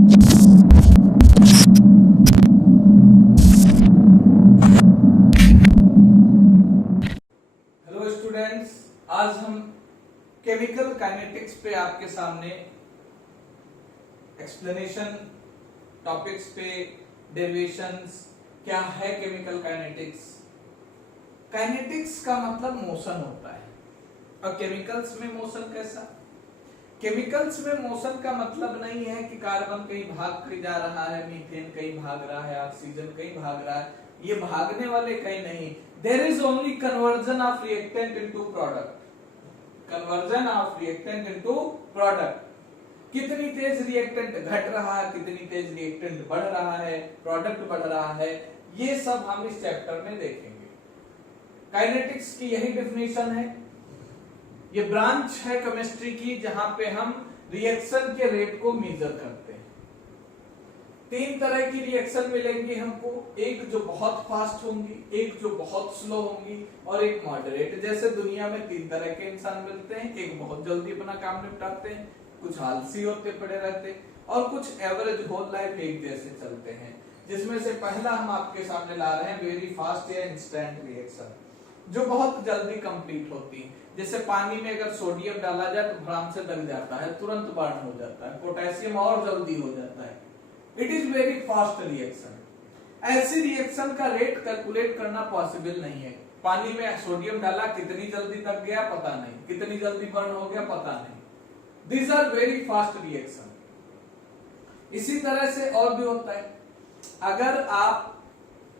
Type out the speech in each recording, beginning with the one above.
Hello students, आज हम chemical kinetics पे आपके सामने एक्सप्लेनेशन टॉपिक्स पे डेरिवेशंस, क्या है केमिकल काइनेटिक्स। काइनेटिक्स का मतलब मोशन होता है और केमिकल्स में मोशन कैसा। केमिकल्स में मोशन का मतलब नहीं है कि कार्बन कहीं भाग कर जा रहा है, मीथेन कहीं भाग रहा है, ऑक्सीजन कहीं भाग रहा है, ये भागने वाले कहीं नहीं। There is only conversion of reactant into product. Conversion of reactant into product. कितनी तेज रिएक्टेंट घट रहा है, कितनी तेज रिएक्टेंट बढ़ रहा है, प्रोडक्ट बढ़ रहा है, ये सब हम इस चैप्टर में देखेंगे। काइनेटिक्स की यही डेफिनेशन है। ये ब्रांच है केमिस्ट्री की जहां पे हम रिएक्शन के रेट को मेजर करते हैं। तीन तरह की रिएक्शन मिलेंगी हमको, एक जो बहुत फास्ट होंगी, एक जो बहुत स्लो होंगी और एक मॉडरेट। जैसे दुनिया में तीन तरह के इंसान मिलते हैं, एक बहुत जल्दी अपना काम निपटाते हैं, कुछ आलसी होते पड़े रहते, और कुछ एवरेज होल लाइफ एक जैसे चलते हैं। जिसमें से पहला हम आपके सामने ला रहे हैं वेरी फास्ट या इंस्टेंट रिएक्शन, जो बहुत जल्दी कंप्लीट होती है। जैसे पानी में अगर सोडियम डाला जाए तो आराम से लग जाता है, तुरंत बर्न हो जाता है, पोटेशियम और जल्दी हो जाता है। It is very fast reaction. ऐसी रिएक्शन का रेट कैलकुलेट करना पॉसिबल नहीं है। पानी में सोडियम डाला, कितनी जल्दी तक गया पता नहीं, कितनी जल्दी बर्न हो गया पता नहीं। These are very fast reaction. इसी तरह से और भी होता है। अगर आप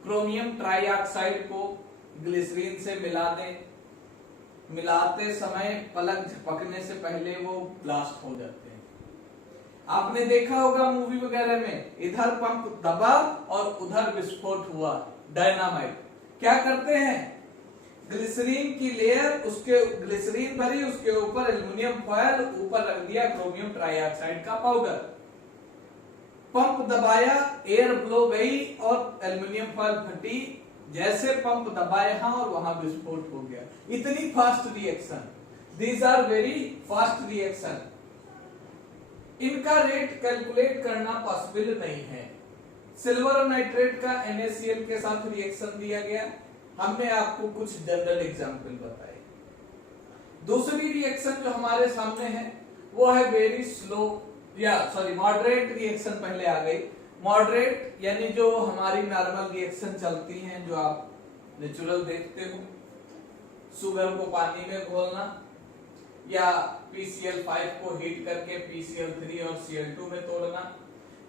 क्रोमियम ट्राइऑक्साइड को ग्लिसरीन से मिला दें, मिलाते समय पलक झपकने से पहले वो ब्लास्ट हो जाते हैं। आपने देखा होगा मूवी वगैरह में, इधर पंप दबा और उधर विस्फोट हुआ, डायनामाइट। क्या करते हैं, ग्लिसरीन की लेयर, उसके ग्लिसरीन भरी, उसके ऊपर एल्युमिनियम फॉयल, ऊपर रख दिया क्रोमियम ट्राइऑक्साइड का पाउडर, पंप दबाया, एयर ब्लो गई और एल्युमिनियम फॉयल फटी। जैसे पंप दबाया और वहां विस्फोट हो गया। इतनी fast reaction, these are very fast reaction. इनका रेट कैलकुलेट करना पॉसिबल नहीं है। सिल्वर और नाइट्रेट का NaCl के साथ रिएक्शन दिया गया, हमने आपको कुछ जनरल एग्जांपल बताए। दूसरी रिएक्शन जो हमारे सामने है वो है वेरी स्लो या मॉडरेट रिएक्शन। पहले आ गई मॉडरेट, यानी जो हमारी नॉर्मल रिएक्शन चलती हैं, जो आप नेचुरल देखते हो। शुगर को पानी में घोलना या PCl5 को हीट करके PCl3 और Cl2 में तोड़ना,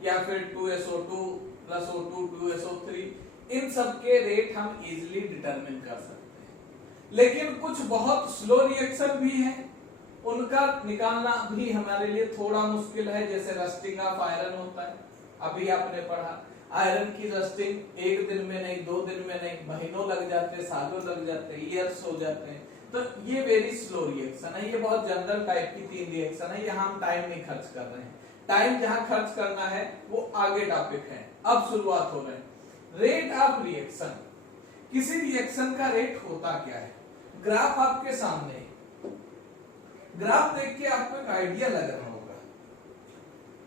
या फिर 2SO2 + O2 2SO3, इन सब के रेट हम इजीली डिटरमिन कर सकते हैं। लेकिन कुछ बहुत स्लो रिएक्शन भी हैं, उनका निकालना भी हमारे लिए थोड़ा मुश्किल है। जैसे रस्टिंग ऑफ आयरन होता है, अभी आपने पढ़ा, आयरन की रस्टिंग एक दिन में नहीं, 2 दिन में नहीं, महीनों लग जाते हैं, सालों लग जाते हैं, ईयर्स हो जाते हैं। तो ये वेरी स्लो रिएक्शन है। ये बहुत जनरल टाइप की तीन रिएक्शन है, यहाँ हम टाइम नहीं खर्च कर रहे हैं। टाइम जहां खर्च करना है वो आगे टॉपिक है। अब शुरुआत हो रहे हैं। रेट ऑफ रिएक्शन, किसी रिएक्शन का रेट होता क्या है। ग्राफ आपके सामने, ग्राफ देख के आपको एक आइडिया लग रहा होगा।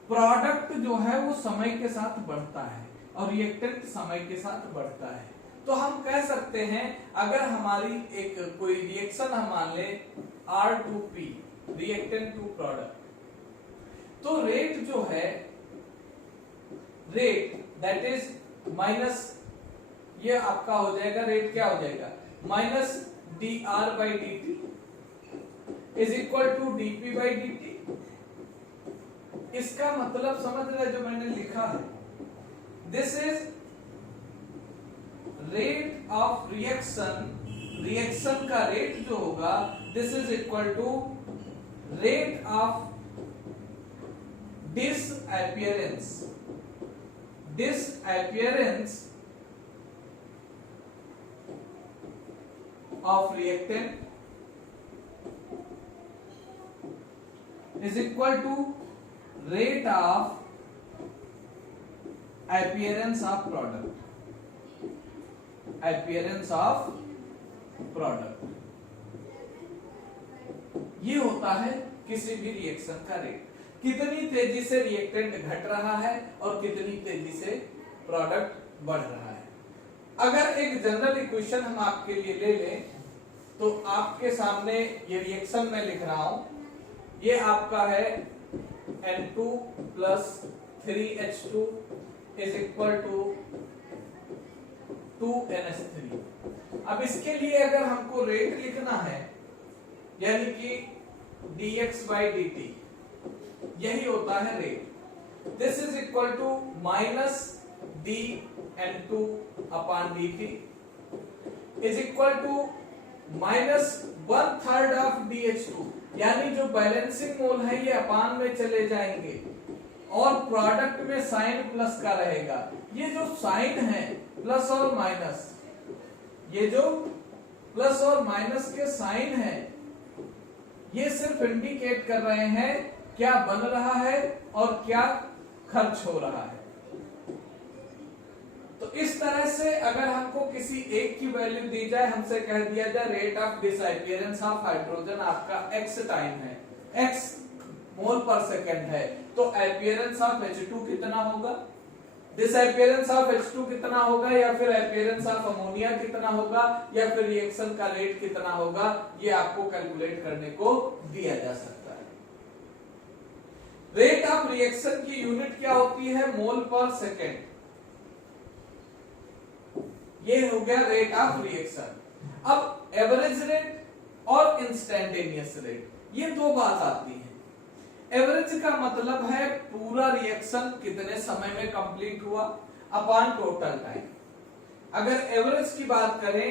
प्रोडक्ट जो है वो समय के साथ बढ़ता है और रिएक्टेंट समय के साथ बढ़ता है। तो हम कह सकते हैं, अगर हमारी एक कोई रिएक्शन हम मान ले R2P, रिएक्टेंट टू प्रोडक्ट, तो रेट जो है, रेट दैट इज माइनस, ये आपका हो जाएगा, रेट क्या हो जाएगा, -dR/dt is equal to dP/dt। इसका मतलब समझ रहे जो मैंने लिखा है, this is rate of reaction, reaction का रेट जो होगा, this is equal to rate of disappearance, disappearance of reactant is equal to rate of appearance of product, appearance of product। ये होता है किसी भी रिएक्शन का रेट। कितनी तेजी से रिएक्टेंट घट रहा है और कितनी तेजी से प्रोडक्ट बढ़ रहा है। अगर एक जनरल इक्वेशन हम आपके लिए ले लें तो आपके सामने ये रिएक्शन मैं लिख रहा हूं, ये आपका है N2 plus 3H2 is equal to 2NH3। अब इसके लिए अगर हमको रेट लिखना है, यानी कि dx by dt, यही होता है rate. This is equal to minus dN2 upon dt is equal to minus 1/3 of dH2, यानी जो बैलेंसिंग मोल है ये अपान में चले जाएंगे और प्रोडक्ट में साइन प्लस का रहेगा। ये जो साइन है प्लस और माइनस, ये जो प्लस और माइनस के साइन है ये सिर्फ इंडिकेट कर रहे हैं क्या बन रहा है और क्या खर्च हो रहा है। तो इस तरह से अगर हमको किसी एक की वैल्यू दी जाए, हमसे कह दिया जाए rate of disappearance of hydrogen आपका x टाइम है, x मोल पर सेकेंड है, तो अपीयरेंस ऑफ H2 कितना होगा, डिसअपीयरेंस ऑफ H2 कितना होगा, या फिर अपीयरेंस ऑफ अमोनिया कितना होगा, या फिर रिएक्शन का रेट कितना होगा, ये आपको कैलकुलेट करने को दिया जा सकता है। रेट ऑफ रिएक्शन की यूनिट क्या होती है, मोल पर सेकेंड। ये हो गया रेट ऑफ रिएक्शन। अब एवरेज रेट और इंस्टैंटेनियस रेट, ये दो बात आती है। एवरेज का मतलब है पूरा रिएक्शन कितने समय में कंप्लीट हुआ अपॉन टोटल टाइम। अगर एवरेज की बात करें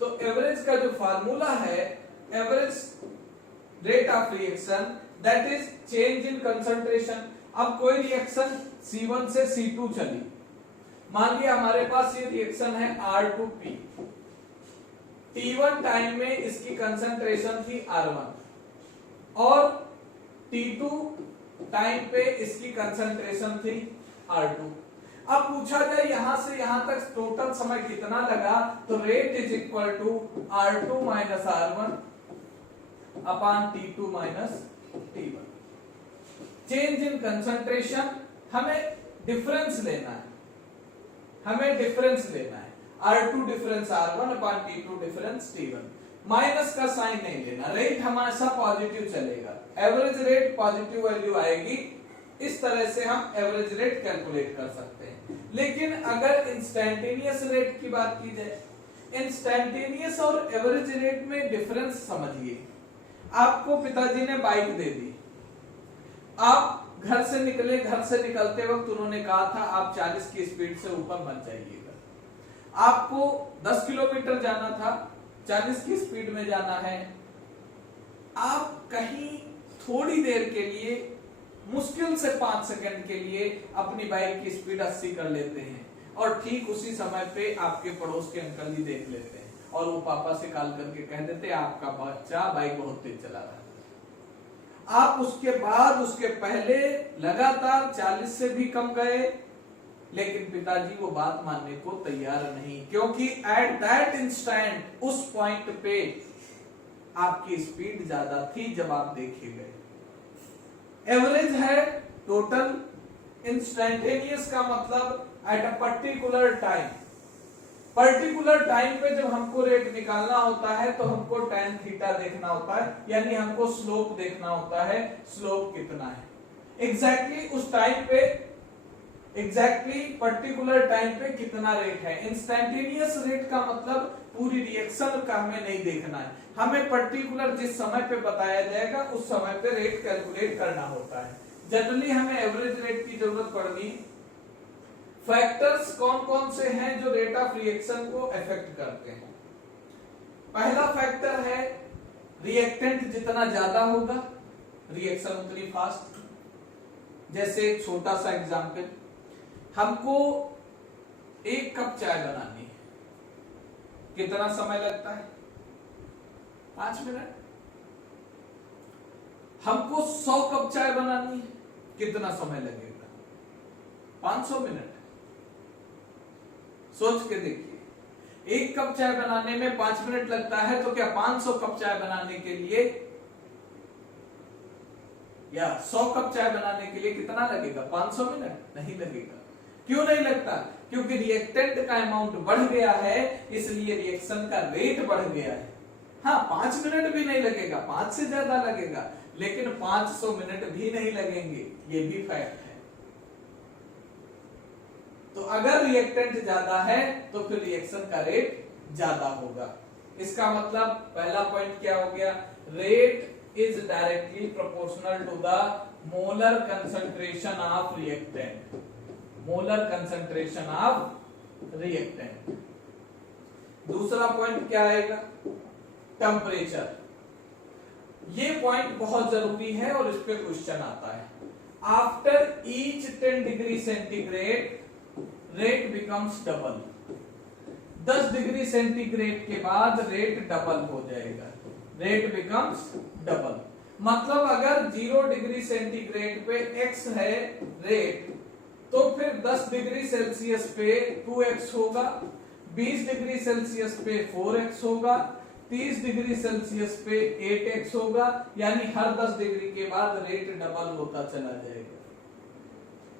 तो एवरेज का जो फार्मूला है, average rate of reaction that is change in concentration. अब कोई रिएक्शन C1 से C2 चली, मान लिया हमारे पास ये रिएक्शन है R2P, T1 टाइम में इसकी कंसंट्रेशन थी R1 और T2 टाइम पे इसकी कंसंट्रेशन थी R2। अब पूछा जाए यहां से यहां तक टोटल समय कितना लगा, तो rate is equal to R2 minus R1 upon T2 minus T1। Change in concentration, हमें डिफरेंस लेना है, हमें डिफरेंस लेना है, R2 difference R1 upon T2 difference T1। Minus का साइन नहीं लेना, रेट हमेशा पॉजिटिव चलेगा, एवरेज रेट पॉजिटिव वैल्यू आएगी। इस तरह से हम एवरेज रेट कैलकुलेट कर सकते हैं। लेकिन अगर इंस्टैंटेनियस रेट की बात की जाए, इंस्टैंटेनियस और एवरेज रेट में डिफरेंस समझिए। आपको पिताजी ने बाइक दे दी, आप घर से निकले, घर से निकलते वक्त उन्होंने कहा था आप 40 की स्पीड से ऊपर मत जाइएगा। आपको 10 किलोमीटर जाना था, 40 की स्पीड में जाना है। आप कहीं थोड़ी देर के लिए, मुश्किल से 5 सेकंड के लिए अपनी बाइक की स्पीड 80 कर लेते हैं और ठीक उसी समय पे आपके पड़ोस के अंकल जी देख लेते हैं और वो पापा से कॉल करके कह देते हैं आपका बच्चा बाइक बहुत तेज चला रहा है। आप उसके बाद, उसके पहले लगातार 40 से भी कम गए, लेकिन पिताजी वो बात मानने को तैयार नहीं, क्योंकि एट दैट इंस्टेंट, उस पॉइंट पे आपकी स्पीड ज्यादा थी जब आप देखे गए। एवरेज है टोटल, इंस्टैंटेनियस का मतलब at a particular time. Particular time पे जब हमको रेट निकालना होता है तो हमको tan थीटा देखना होता है, यानी हमको स्लोप देखना होता है, स्लोप कितना है एग्जैक्टली उस टाइम पे, एग्जैक्टली पर्टिकुलर टाइम पे कितना रेट है। इंस्टैंटेनियस रेट का मतलब पूरी रिएक्शन का हमें नहीं देखना है, हमें पर्टिकुलर जिस समय पे बताया जाएगा उस समय पे रेट कैलकुलेट करना होता है। जनरली हमें एवरेज रेट की जरूरत पड़नी। फैक्टर्स कौन कौन से हैं जो रेट ऑफ रिएक्शन को अफेक्ट करते हैं। पहला फैक्टर है रिएक्टेंट जितना ज्यादा होगा रिएक्शन उतनी फास्ट। जैसे एक छोटा सा एग्जांपल, हमको 1 कप चाय बनानी है, कितना समय लगता है? 5 मिनट। हमको 100 कप चाय बनानी है, कितना समय लगेगा? 500 मिनट। सोच के देखिए, 1 कप चाय बनाने में 5 मिनट लगता है, तो क्या 500 कप चाय बनाने के लिए या 100 कप चाय बनाने के लिए कितना लगेगा? 500 मिनट? नहीं लगेगा। क्यों नहीं लगता? क्योंकि रिएक्टेंट का अमाउंट बढ़ गया है, इसलिए रिएक्शन का रेट बढ़ गया है। हाँ, 5 मिनट भी नहीं लगेगा, 5 से ज्यादा लगेगा, लेकिन 500 मिनट भी नहीं लगेंगे, ये भी फैक्ट है। तो अगर रिएक्टेंट ज्यादा है तो फिर रिएक्शन का रेट ज्यादा होगा। इसका मतलब पहला पॉइंट क्या हो गया? Rate is directly proportional to the molar concentration of reactant. Molar concentration of reactant. दूसरा पॉइंट क्या आएगा? टेम्परेचर। ये पॉइंट बहुत जरूरी है और इस पे क्वेश्चन आता है। After each 10 degree centigrade rate becomes double. 10 degree centigrade के बाद रेट डबल हो जाएगा, रेट बिकम्स डबल। मतलब अगर 0 डिग्री सेंटीग्रेड पे x है रेट, तो फिर 10 डिग्री सेल्सियस पे 2x होगा, 20 डिग्री सेल्सियस पे 4x होगा, 30 डिग्री सेल्सियस पे 8x होगा, यानी हर 10 डिग्री के बाद रेट डबल होता चला जाएगा।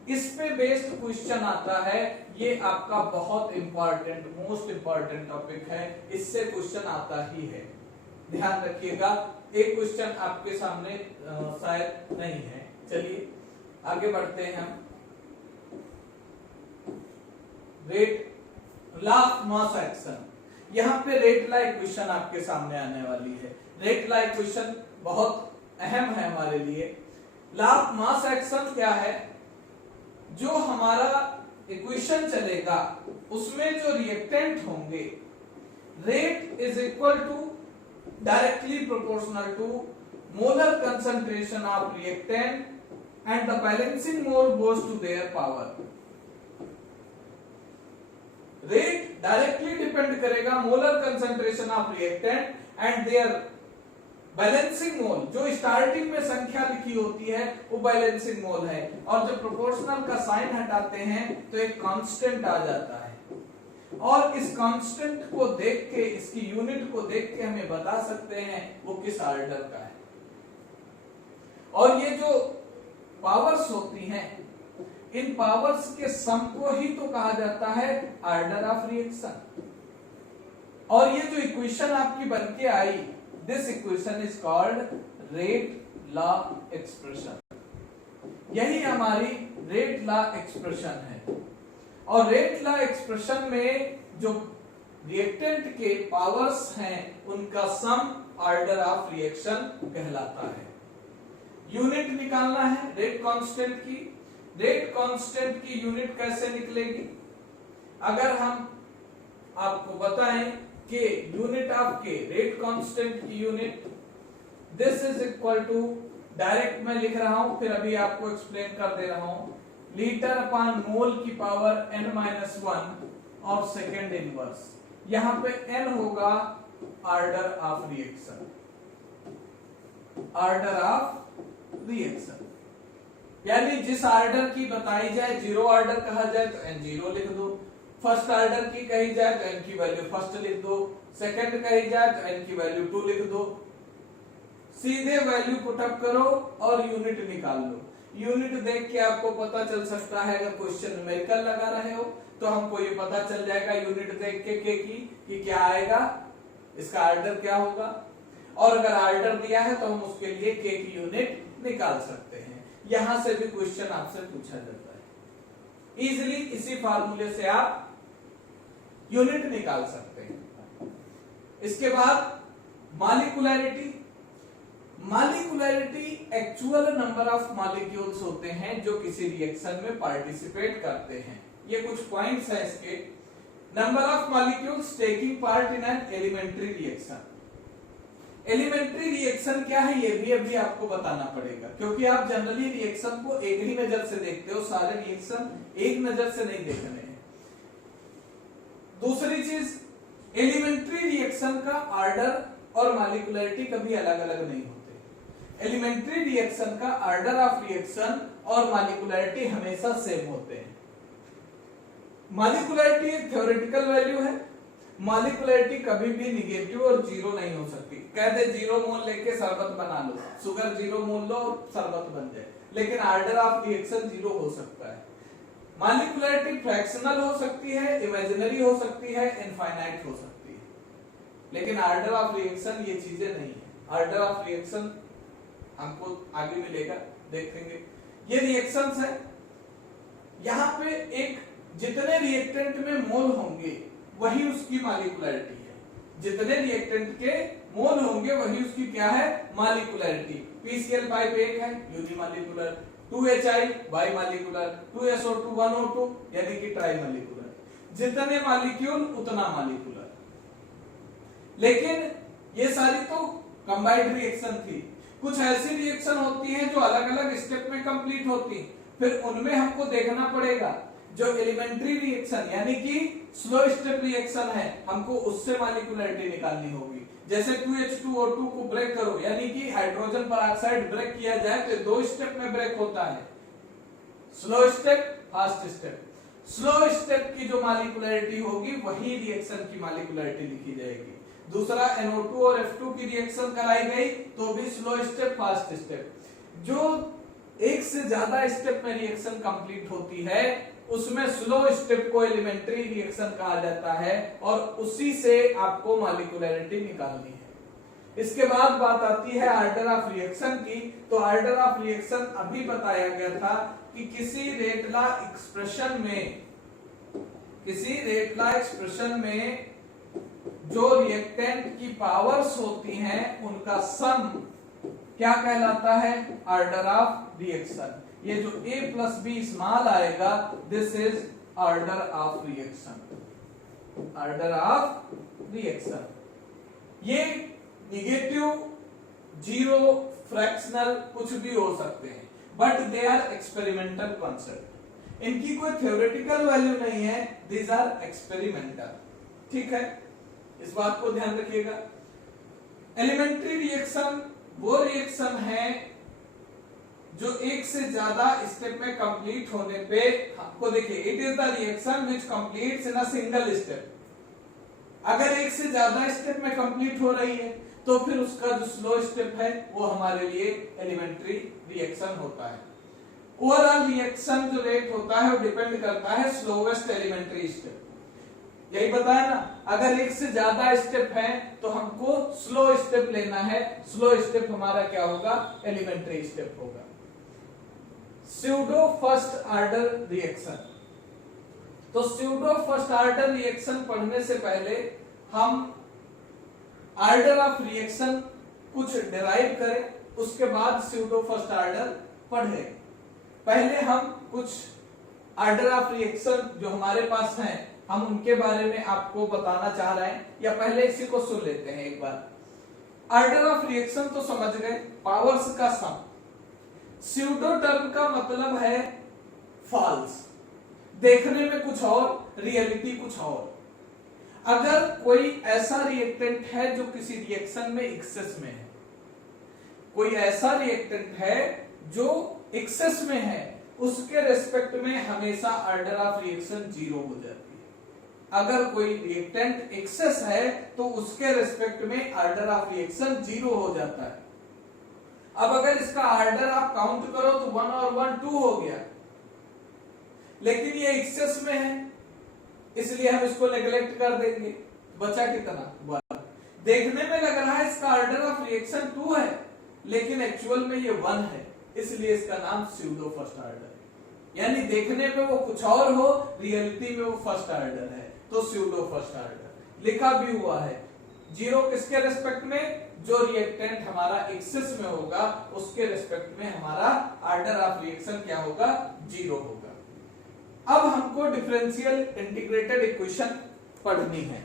इस पे बेस्ड क्वेश्चन आता है, ये आपका बहुत इंपॉर्टेंट, मोस्ट इंपॉर्टेंट टॉपिक है, इससे क्वेश्चन आता ही है, ध्यान रखिएगा। एक क्वेश्चन आपके सामने शायद नहीं है। चलिए आगे बढ़ते हैं हम। Rate law of mass action. यहाँ पे रेट लॉ इक्वेशन आपके सामने आने वाली है। रेट लॉ इक्वेशन बहुत अहम है हमारे लिए। लॉ ऑफ मास एक्शन क्या है? जो हमारा इक्वेशन चलेगा उसमें जो रिएक्टेंट होंगे, rate is equal to directly proportional to molar concentration of reactant and the balancing mole goes to their power. Rate directly depend करेगा molar concentration of reactant and their balancing mole. जो starting में संख्या लिखी होती है वो balancing मोल है, और जब प्रोपोर्शनल का साइन हटाते हैं तो एक कांस्टेंट आ जाता है, और इस कांस्टेंट को देख के, इसकी यूनिट को देख के हमें बता सकते हैं वो किस ऑर्डर का है। और ये जो पावर्स होती हैं, इन पावर्स के सम को ही तो कहा जाता है ऑर्डर ऑफ रिएक्शन। और ये जो इक्वेशन आपकी बनके आई, this equation is called rate law expression. यही हमारी रेट लॉ एक्सप्रेशन है। और रेट लॉ एक्सप्रेशन में जो रिएक्टेंट के पावर्स हैं उनका सम ऑर्डर ऑफ रिएक्शन कहलाता है। यूनिट निकालना है रेट कांस्टेंट की। रेट कांस्टेंट की यूनिट कैसे निकलेगी? अगर हम आपको बताएं कि unit of K, rate constant की unit, this is equal to, direct मैं लिख रहा हूं, फिर अभी आपको एक्सप्लेन कर दे रहा हूं, लीटर अपॉन मोल की पावर n-1 और सेकेंड इनवर्स। यहां पे n होगा order of reaction, order of reaction, यानी जिस ऑर्डर की बताई जाए, जीरो ऑर्डर कहा जाए तो n0 लिख दो, फर्स्ट ऑर्डर की कही जाए तो n की वैल्यू फर्स्ट लिख दो, सेकंड कही जाए तो n की वैल्यू 2 लिख दो। सीधे वैल्यू पुटअप करो और यूनिट निकाल लो। यूनिट देख के आपको पता चल सकता है, अगर क्वेश्चन न्यूमेरिकल लगा रहे हो तो हमको ये पता चल जाएगा यूनिट देख के के की कि क्या आएगा, इसका ऑर्डर क्या होगा। और अगर ऑर्डर दिया है तो हम उसके लिए के की यूनिट निकाल सकते हैं। यहां से भी क्वेश्चन आपसे पूछा जाता है। इजीली इसी फार्मूले से आप यूनिट निकाल सकते हैं। इसके बाद molecularity. Molecularity actual number of molecules होते हैं जो किसी रिएक्शन में पार्टिसिपेट करते हैं। ये कुछ पॉइंट्स हैं इसके। Number of molecules taking part in an elementary reaction. Elementary reaction क्या है ये भी अभी आपको बताना पड़ेगा, क्योंकि आप जनरली रिएक्शन को एक ही नजर से देखते हो, सारे रिएक्शन एक नजर से नहीं देख रहे हैं। दूसरी चीज, एलिमेंट्री रिएक्शन का ऑर्डर और मॉलिक्यूलरिटी कभी अलग अलग नहीं होते। एलिमेंट्री रिएक्शन का ऑर्डर ऑफ रिएक्शन और मॉलिक्यूलरिटी हमेशा सेम होते हैं। मॉलिक्यूलरिटी एक थ्योरेटिकल वैल्यू है मॉलिक्युलरिटी कभी भी निगेटिव और जीरो नहीं हो सकती। कहते 0 मोल लेके शरबत बना लो, शुगर 0 मोल लो शरबत बन जाए, लेकिन ऑर्डर ऑफ रिएक्शन 0 हो सकता है। मॉलिक्युलरिटी फ्रैक्शनल हो सकती है, इमेजिनरी हो सकती है, इनफाइनाइट हो सकती है, लेकिन ऑर्डर ऑफ रिएक्शन ये चीजें नहीं है। ऑर्डर ऑफ रिएक्शन हमको आगे मिलेगा, देखेंगे। ये रिएक्शंस है, यहाँ पे एक जितने रिएक्टेंट में मोल होंगे वही उसकी मॉलिक्युलरिटी है, जितने रिएक्टेंट के मोल होंगे वही उसकी क्या है, मॉलिक्युलरिटी। पीसीएल पाइप 1 है यूनिमॉलिक्युलर, 2HI बाइमॉलिक्युलर, 2SO2 1O2 यानी कि ट्राइमॉलिक्युलर। जितने मॉलिक्यूल उतना मॉलिक्युलर। लेकिन ये सारी तो कंबाइंड रिएक्शन थी। कुछ ऐसी रिएक्शन होती हैं जो अलग अलग स्टेप में कंप्लीट होती, फिर उनमें हमको देखना पड़ेगा जो एलिमेंट्री रिएक्शन यानी कि स्लो स्टेप रिएक्शन है, हमको उससे मॉलिक्युलरिटी निकालनी होगी। जैसे 2H2O2 को ब्रेक करो यानी कि हाइड्रोजन पेरोक्साइड ब्रेक किया जाए तो 2 स्टेप में ब्रेक होता है, slow step, fast step. Slow step की जो मॉलिक्युलरिटी होगी वही रिएक्शन की मॉलिक्युलरिटी लिखी जाएगी। दूसरा NO2 और F2 की रिएक्शन कराई गई तो भी स्लो स्टेप, फास्ट स्टेप। जो एक से ज्यादा स्टेप में रिएक्शन कंप्लीट होती है उसमें स्लो स्टेप को एलिमेंट्री रिएक्शन कहा जाता है और उसी से आपको मॉलिक्युलरिटी निकालनी है। इसके बाद बात आती है ऑर्डर ऑफ रिएक्शन की। तो ऑर्डर ऑफ रिएक्शन अभी बताया गया था कि किसी रेट लॉ एक्सप्रेशन में जो रिएक्टेंट की पावर्स होती हैं उनका सम क्या कहलाता है, ऑर्डर ऑफ रिएक्शन। ये जो A + B स्मॉल आएगा this is order of reaction. Order of reaction ये निगेटिव, जीरो, फ्रैक्शनल कुछ भी हो सकते हैं, but they are experimental concept. इनकी कोई थ्योरेटिकल वैल्यू नहीं है, दीज आर एक्सपेरिमेंटल। ठीक है, इस बात को ध्यान रखिएगा। एलिमेंट्री रिएक्शन वो रिएक्शन है जो एक से ज्यादा स्टेप में कंप्लीट होने पे आपको देखिए, it is the reaction which completes in a single step. अगर एक से ज्यादा स्टेप में कंप्लीट हो रही है तो फिर उसका जो स्लो स्टेप है वो हमारे लिए एलिमेंट्री रिएक्शन होता है। ओवरऑल रिएक्शन जो रेट होता है वो डिपेंड करता है स्लोवेस्ट एलिमेंट्री स्टेप। यही बताया ना, अगर एक से ज्यादा स्टेप है तो हमको स्लो स्टेप लेना है। स्लो स्टेप हमारा क्या होगा, एलिमेंट्री स्टेप होगा। Pseudo first order reaction. तो स्यूडो फर्स्ट ऑर्डर रिएक्शन पढ़ने से पहले हम ऑर्डर ऑफ रिएक्शन कुछ डिराइव करें, उसके बाद स्यूडो फर्स्ट ऑर्डर पढ़ें। पहले हम कुछ ऑर्डर ऑफ रिएक्शन जो हमारे पास हैं हम उनके बारे में आपको बताना चाह रहे हैं, या पहले इसी को सुन लेते हैं एक बार। ऑर्डर ऑफ रिएक्शन तो समझ गए, पावर्स का सम। स्यूडो टर्म का मतलब है फॉल्स, देखने में कुछ और, रियलिटी कुछ और। अगर कोई ऐसा रिएक्टेंट है जो किसी रिएक्शन में एक्सेस में है, कोई ऐसा रिएक्टेंट है जो एक्सेस में है, उसके रेस्पेक्ट में हमेशा ऑर्डर ऑफ रिएक्शन 0 हो जाती है। अगर कोई रिएक्टेंट एक्सेस है तो उसके रेस्पेक्ट में ऑर्डर ऑफ रिएक्शन 0 हो जाता है। अब अगर इसका ऑर्डर आप काउंट करो तो 1 और 1 2 हो गया, लेकिन ये एक्सेस में है इसलिए हम इसको नेग्लेक्ट कर देंगे, बचा कितना 1। देखने में लग रहा है इसका ऑर्डर ऑफ रिएक्शन 2 है, लेकिन एक्चुअल में ये 1 है, इसलिए इसका नाम स्यूडो फर्स्ट ऑर्डर है। यानी देखने में वो कुछ और हो, रियलिटी में वो फर्स्ट ऑर्डर है, तो स्यूडो फर्स्ट ऑर्डर लिखा भी हुआ है। 0 किसके रेस्पेक्ट में, जो रिएक्टेंट हमारा एक्सेस में होगा उसके रेस्पेक्ट में हमारा ऑर्डर ऑफ रिएक्शन क्या होगा, 0 होगा। अब हमको डिफरेंशियल इंटीग्रेटेड इक्वेशन पढ़नी है।